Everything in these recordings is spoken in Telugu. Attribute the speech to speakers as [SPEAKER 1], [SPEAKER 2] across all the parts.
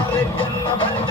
[SPEAKER 1] ఆలయం బలిత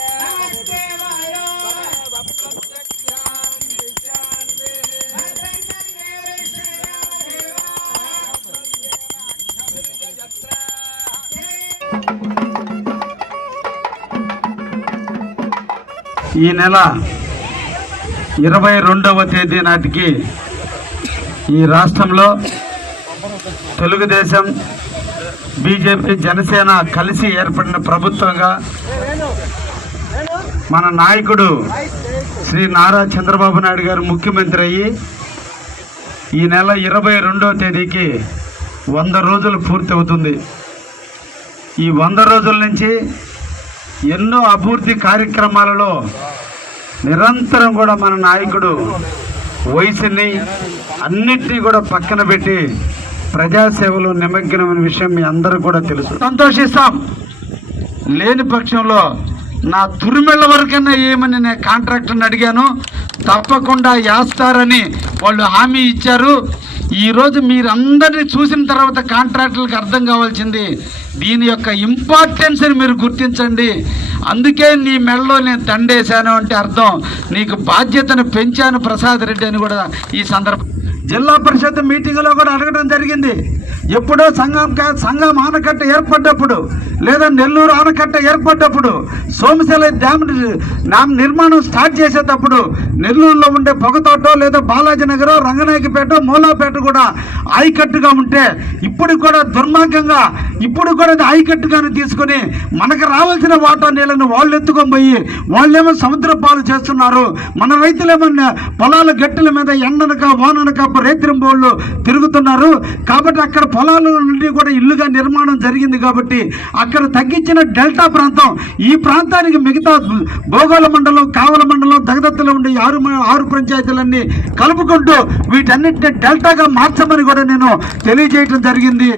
[SPEAKER 1] ఈ నెల ఇరవై రెండవ తేదీ నాటికి ఈ రాష్ట్రంలో తెలుగుదేశం బీజేపీ జనసేన కలిసి ఏర్పడిన ప్రభుత్వంగా మన నాయకుడు శ్రీ నారా చంద్రబాబు నాయుడు గారు ముఖ్యమంత్రి అయ్యి ఈ నెల ఇరవై రెండవ తేదీకి వంద రోజులు పూర్తి అవుతుంది ఈ వంద రోజుల నుంచి ఎన్నో అభివృద్ధి కార్యక్రమాలలో నిరంతరం కూడా మన నాయకుడు వయసుని అన్నిటినీ కూడా పక్కన పెట్టి ప్రజాసేవలో నిమగ్నమైన విషయం మీ అందరూ కూడా తెలుసు. సంతోషిస్తాం. లేని పక్షంలో నా తురిమెళ్ళ వరకన్నా ఏమని నేను కాంట్రాక్టర్ని అడిగాను తప్పకుండా వేస్తారని వాళ్ళు హామీ ఇచ్చారు. ఈరోజు మీరందరినీ చూసిన తర్వాత కాంట్రాక్టర్లకు అర్థం కావాల్సింది దీని యొక్క ఇంపార్టెన్స్ని మీరు గుర్తించండి. అందుకే నీ మెడలో నేను దండేశాను అంటే అర్థం. నీకు బాధ్యతను పెంచాను ప్రసాద్ రెడ్డి అని కూడా ఈ సందర్భం జిల్లా పరిషత్ మీటింగ్లో కూడా అడగడం జరిగింది. ఎప్పుడో సంఘం సంఘం ఆనకట్ట ఏర్పడ్డప్పుడు లేదా నెల్లూరు ఆనకట్ట ఏర్పడ్డప్పుడు సోమశిల డ్యామ్ డ్యామ్ నిర్మాణం స్టార్ట్ చేసేటప్పుడు నెల్లూరులో ఉండే పొగతోటో లేదా బాలాజీనగరో రంగనాయకపేట మూలాపేట కూడా ఆయకట్టుగా ఉంటే ఇప్పుడు కూడా దుర్మార్గంగా ఇప్పుడు కూడా అది ఆయకట్టుగాను తీసుకొని మనకు రావాల్సిన వాటా నీళ్ళను వాళ్ళు ఎత్తుకొని పోయి వాళ్ళేమో సముద్ర పాలు చేస్తున్నారు. మన రైతులేమన్నా పొలాల గట్టుల మీద ఎండనక వాననక రేత్రింబోళ్ళు తిరుగుతున్నారు. కాబట్టి అక్కడ పొలాల నుండి కూడా ఇల్లుగా నిర్మాణం జరిగింది కాబట్టి అక్కడ తగ్గించిన డెల్టా ప్రాంతం ఈ ప్రాంతానికి మిగతా భోగోళ మండలం కావల మండలం దగదత్తలో ఉండే ఆరు ఆరు పంచాయతీలన్నీ కలుపుకుంటూ వీటన్నిటిని డెల్టాగా మార్చమని కూడా నేను తెలియజేయటం జరిగింది.